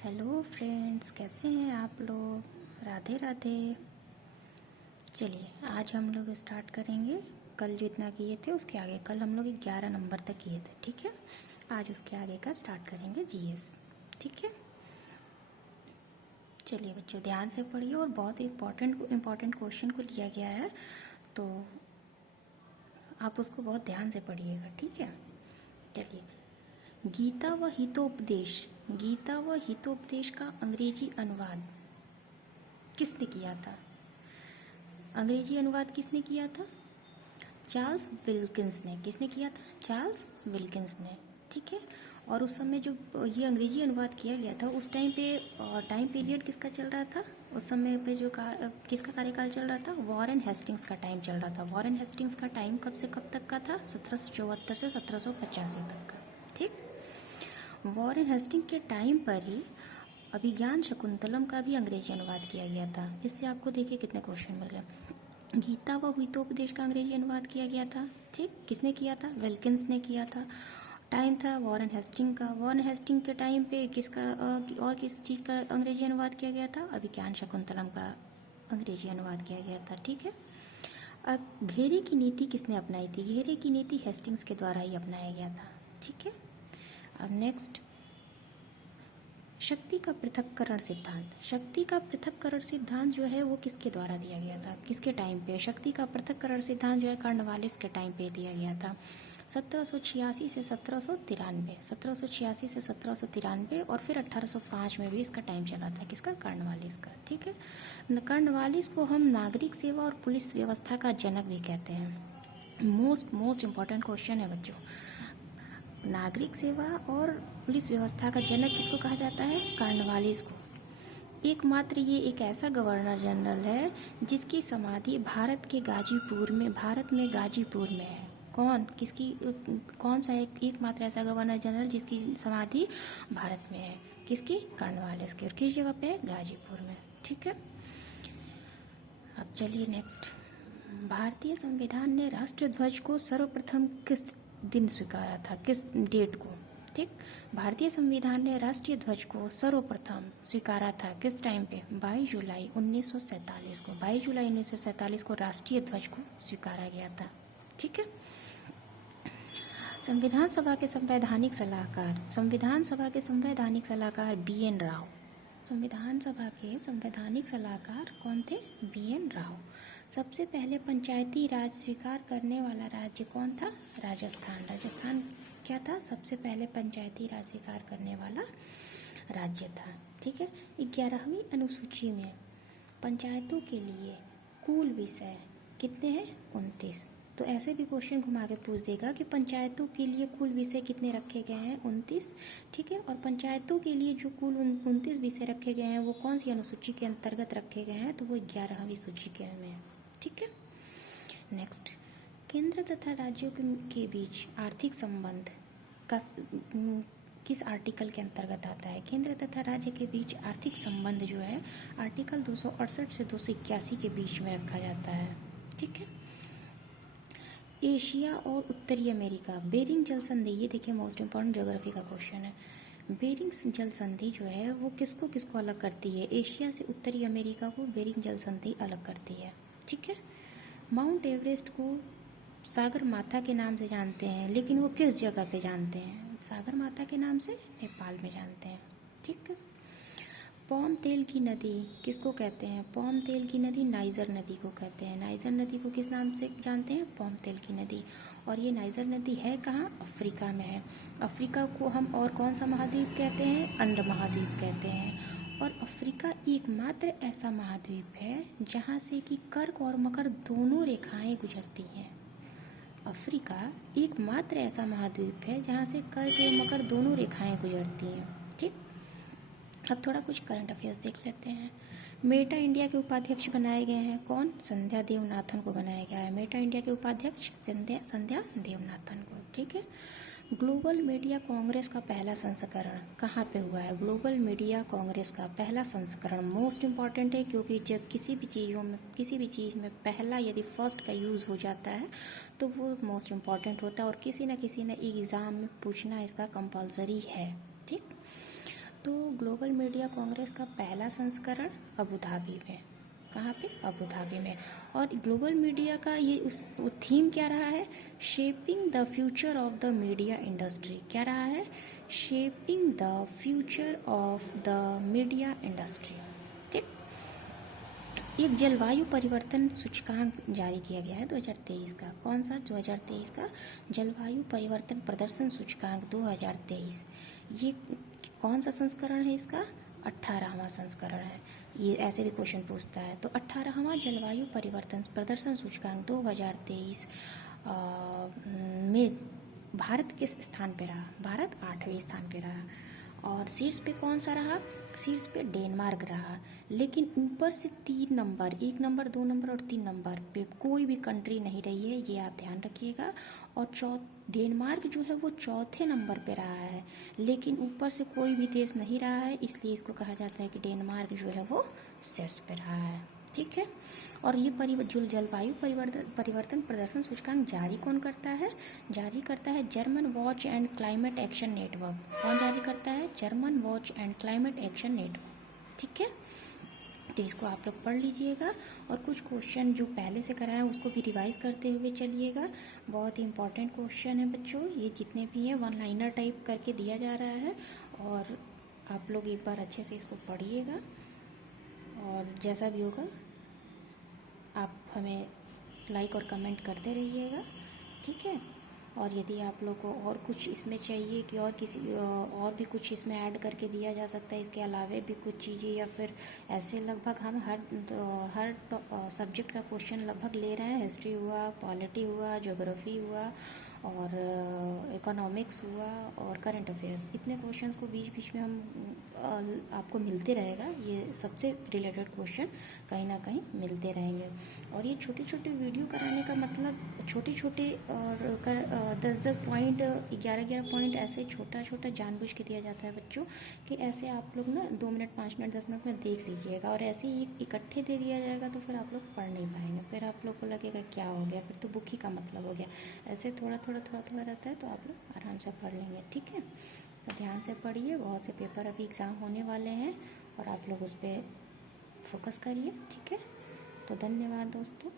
Hello friends, कैसे हैं आप लोग। राधे राधे। चलिए आज हम लोग स्टार्ट करेंगे। कल जो इतना किए थे उसके आगे, कल हम लोग 11 नंबर तक किए थे, ठीक है। आज उसके आगे का स्टार्ट करेंगे जीएस, ठीक है। चलिए बच्चों ध्यान से पढ़िए, और बहुत इम्पोर्टेंट क्वेश्चन को लिया गया है, तो आप उसको बहुत ध्यान से पढ़िएगा, ठीक है। चलिए, गीता व हितोपदेश, गीता व हितोपदेश का अंग्रेजी अनुवाद किसने किया था। अंग्रेजी अनुवाद किसने किया था। चार्ल्स विल्किंस ने। किसने किया था। चार्ल्स विल्किंस ने, ठीक है। और उस समय जो ये अंग्रेजी अनुवाद किया गया था, उस टाइम पे टाइम पीरियड किसका चल रहा था। उस समय पे जो किसका कार्यकाल चल रहा था। वॉरेन हेस्टिंग्स का टाइम चल रहा था। वॉरेन हेस्टिंग्स का टाइम कब से कब तक का था। 1774 से 1785 तक का, ठीक। वॉरेन हेस्टिंग के टाइम पर ही अभिज्ञान शकुंतलम का भी अंग्रेजी अनुवाद किया गया था। इससे आपको देखिए कितने क्वेश्चन मिल गए। गीता व हितोपदेश का अंग्रेजी अनुवाद किया गया था, ठीक। किसने किया था। विल्किंस ने किया था। टाइम था वॉरेन हेस्टिंग का। वॉरेन हेस्टिंग के टाइम पे किसका और किस चीज़ का अंग्रेजी अनुवाद किया गया था। अभिज्ञान शकुंतलम का अंग्रेजी अनुवाद किया गया था, ठीक है। अब घेरे की नीति किसने अपनाई थी। घेरे की नीति हेस्टिंग्स के द्वारा ही अपनाया गया था, ठीक है। अब नेक्स्ट, शक्ति का पृथक्करण सिद्धांत। शक्ति का पृथक्करण सिद्धांत जो है वो किसके द्वारा दिया गया था, किसके टाइम पे। शक्ति का पृथक्करण सिद्धांत जो है कॉर्नवालिस के टाइम पे दिया गया था। 1786 से 1793, 1786 से 1793, और फिर 1805 में भी इसका टाइम चला था, किसका। कॉर्नवालिस का, ठीक है। कॉर्नवालिस को हम नागरिक सेवा और पुलिस व्यवस्था का जनक भी कहते हैं। मोस्ट इम्पॉर्टेंट क्वेश्चन है बच्चों। नागरिक सेवा और पुलिस व्यवस्था का जनक किसको कहा जाता है। कॉर्नवालिस को। एकमात्र ये एक ऐसा गवर्नर जनरल है जिसकी समाधि भारत में गाजीपुर में है। कौन सा एकमात्र ऐसा गवर्नर जनरल जिसकी समाधि भारत में है, किसकी। कॉर्नवालिस की। और किस जगह पे है। गाजीपुर में, ठीक है। अब चलिए नेक्स्ट, भारतीय संविधान ने राष्ट्रीय ध्वज को सर्वप्रथम किस दिन स्वीकारा था, किस डेट को, ठीक। भारतीय संविधान ने राष्ट्रीय ध्वज को सर्वप्रथम स्वीकारा था किस टाइम पे। 22 जुलाई 1947 को। 22 जुलाई 1947 को राष्ट्रीय ध्वज को स्वीकारा गया था, ठीक है। संविधान सभा के संवैधानिक सलाहकार बी.एन. राव। संविधान सभा के संवैधानिक सलाहकार कौन थे। बी.एन. राव। सबसे पहले पंचायती राज स्वीकार करने वाला राज्य कौन था। राजस्थान। राजस्थान क्या था, सबसे पहले पंचायती राज स्वीकार करने वाला राज्य था, ठीक है। 11वीं अनुसूची में पंचायतों के लिए कुल विषय कितने हैं। 29। तो ऐसे भी क्वेश्चन घुमा के पूछ देगा कि पंचायतों के लिए कुल विषय कितने रखे गए हैं। 29, ठीक है। और पंचायतों के लिए जो कुल 29 विषय रखे गए हैं वो कौन सी अनुसूची के अंतर्गत रखे गए हैं, तो वो 11वीं सूची के में, ठीक है। नेक्स्ट, केंद्र तथा राज्यों के बीच आर्थिक संबंध का किस आर्टिकल के अंतर्गत आता है। केंद्र तथा राज्य के बीच आर्थिक संबंध जो है आर्टिकल 268 से 281 के बीच में रखा जाता है, ठीक है। एशिया और उत्तरी अमेरिका, बेरिंग जल संधि, ये देखिए मोस्ट इम्पॉर्टेंट ज्योग्राफी का क्वेश्चन है। बेरिंग जल संधि जो है वो किसको किसको अलग करती है। एशिया से उत्तरी अमेरिका को बेरिंग जल संधि अलग करती है, ठीक है। माउंट एवरेस्ट को सागर माथा के नाम से जानते हैं, लेकिन वो किस जगह पे जानते हैं। सागर माता के नाम से नेपाल में जानते हैं, ठीक है। पॉम तेल की नदी किसको कहते हैं। पॉम तेल की नदी नाइजर नदी को कहते हैं। नाइजर नदी को किस नाम से जानते हैं। पॉम तेल की नदी। और ये नाइजर नदी है कहाँ, अफ्रीका में है। अफ्रीका को हम और कौन सा महाद्वीप कहते हैं, अंध महाद्वीप कहते हैं। और अफ्रीका एकमात्र ऐसा महाद्वीप है जहाँ से कि कर्क और मकर दोनों रेखाएं गुजरती हैं। अफ्रीका एकमात्र ऐसा महाद्वीप है जहाँ से कर्क और मकर दोनों रेखाएं गुजरती हैं, ठीक। अब थोड़ा कुछ करंट अफेयर्स देख लेते हैं। मेटा इंडिया के उपाध्यक्ष बनाए गए हैं कौन। संध्या देवनाथन को बनाया गया है मेटा इंडिया के उपाध्यक्ष, संध्या देवनाथन को, ठीक है। ग्लोबल मीडिया कांग्रेस का पहला संस्करण कहाँ पे हुआ है। ग्लोबल मीडिया कांग्रेस का पहला संस्करण मोस्ट इम्पॉर्टेंट है, क्योंकि जब किसी भी चीज़ में पहला यदि फर्स्ट का यूज़ हो जाता है तो वो मोस्ट इम्पॉर्टेंट होता है, और किसी न एग्ज़ाम में पूछना इसका कंपलसरी है, ठीक। तो ग्लोबल मीडिया कांग्रेस का पहला संस्करण अबू धाबी में, कहाँ पे? अबू धाबी में। और ग्लोबल मीडिया का ये उस थीम क्या रहा है? Shaping the future of the media industry. क्या रहा है? Shaping the future of the media industry. ठीक। एक जलवायु परिवर्तन सूचकांक जारी किया गया है 2023 का। कौन सा? 2023 का जलवायु परिवर्तन प्रदर्शन सूचकांक 2023। ये कौन सा संस्करण है इसका? 18वां संस्करण है। ये ऐसे भी क्वेश्चन पूछता है। तो 18वां जलवायु परिवर्तन प्रदर्शन सूचकांक 2023 में भारत किस स्थान पे रहा? भारत 8वें स्थान पे रहा। और शीर्ष पे कौन सा रहा? शीर्ष पे डेनमार्क रहा। लेकिन ऊपर से 3 नंबर, 1 नंबर, 2 नंबर और 3 नंबर पे कोई भी कंट्री नहीं रही है, ये आप ध्यान रखिएगा। और डेनमार्क जो है वो चौथे नंबर पे रहा है, लेकिन ऊपर से कोई भी देश नहीं रहा है, इसलिए इसको कहा जाता है कि डेनमार्क जो है वो शीर्ष पे रहा है। ठीक है। और ये जलवायु परिवर्तन प्रदर्शन सूचकांक जारी कौन करता है? जारी करता है German watch and climate action network. कौन जारी करता है? German watch and climate action network. ठीक है। तो इसको आप लोग पढ़ लीजिएगा और कुछ क्वेश्चन जो पहले से कराया है उसको भी रिवाइज करते हुए चलिएगा। बहुत ही इंपॉर्टेंट क्वेश्चन है बच्चों, ये जितने भी हैं 1 लाइनर टाइप करके दिया जा रहा है और आप लोग एक बार अच्छे से इसको पढ़िएगा और जैसा भी होगा आप हमें लाइक और कमेंट करते रहिएगा। ठीक है। और यदि आप लोग को और कुछ इसमें चाहिए कि और भी कुछ इसमें ऐड करके दिया जा सकता है, इसके अलावे भी कुछ चीज़ें, या फिर ऐसे लगभग हम हर सब्जेक्ट का क्वेश्चन लगभग ले रहे हैं। हिस्ट्री हुआ, पॉलिटी हुआ, ज्योग्राफी हुआ और इकोनॉमिक्स हुआ और करंट अफेयर्स, इतने क्वेश्चंस को बीच बीच में हम आपको मिलते रहेगा। ये सबसे रिलेटेड क्वेश्चन कहीं ना कहीं मिलते रहेंगे। और ये छोटे छोटे वीडियो कराने का मतलब छोटे छोटे और 10-10 पॉइंट, 11-11 पॉइंट ऐसे छोटा छोटा जानबूझ के दिया जाता है बच्चों कि ऐसे आप लोग ना 2 मिनट, 5 मिनट, 10 मिनट में देख लीजिएगा। और ऐसे ही इकट्ठे दे दिया जाएगा तो फिर आप लोग पढ़ नहीं पाएंगे, फिर आप लोग को लगेगा क्या हो गया, फिर तो बुक ही का मतलब हो गया। ऐसे थोड़ा थोड़ा थोड़ा थोड़ा रहता है तो आप लोग आराम से पढ़ लेंगे। ठीक है। तो ध्यान से पढ़िए, बहुत से पेपर अभी एग्ज़ाम होने वाले हैं और आप लोग उस पर फोकस करिए। ठीक है। तो धन्यवाद दोस्तों।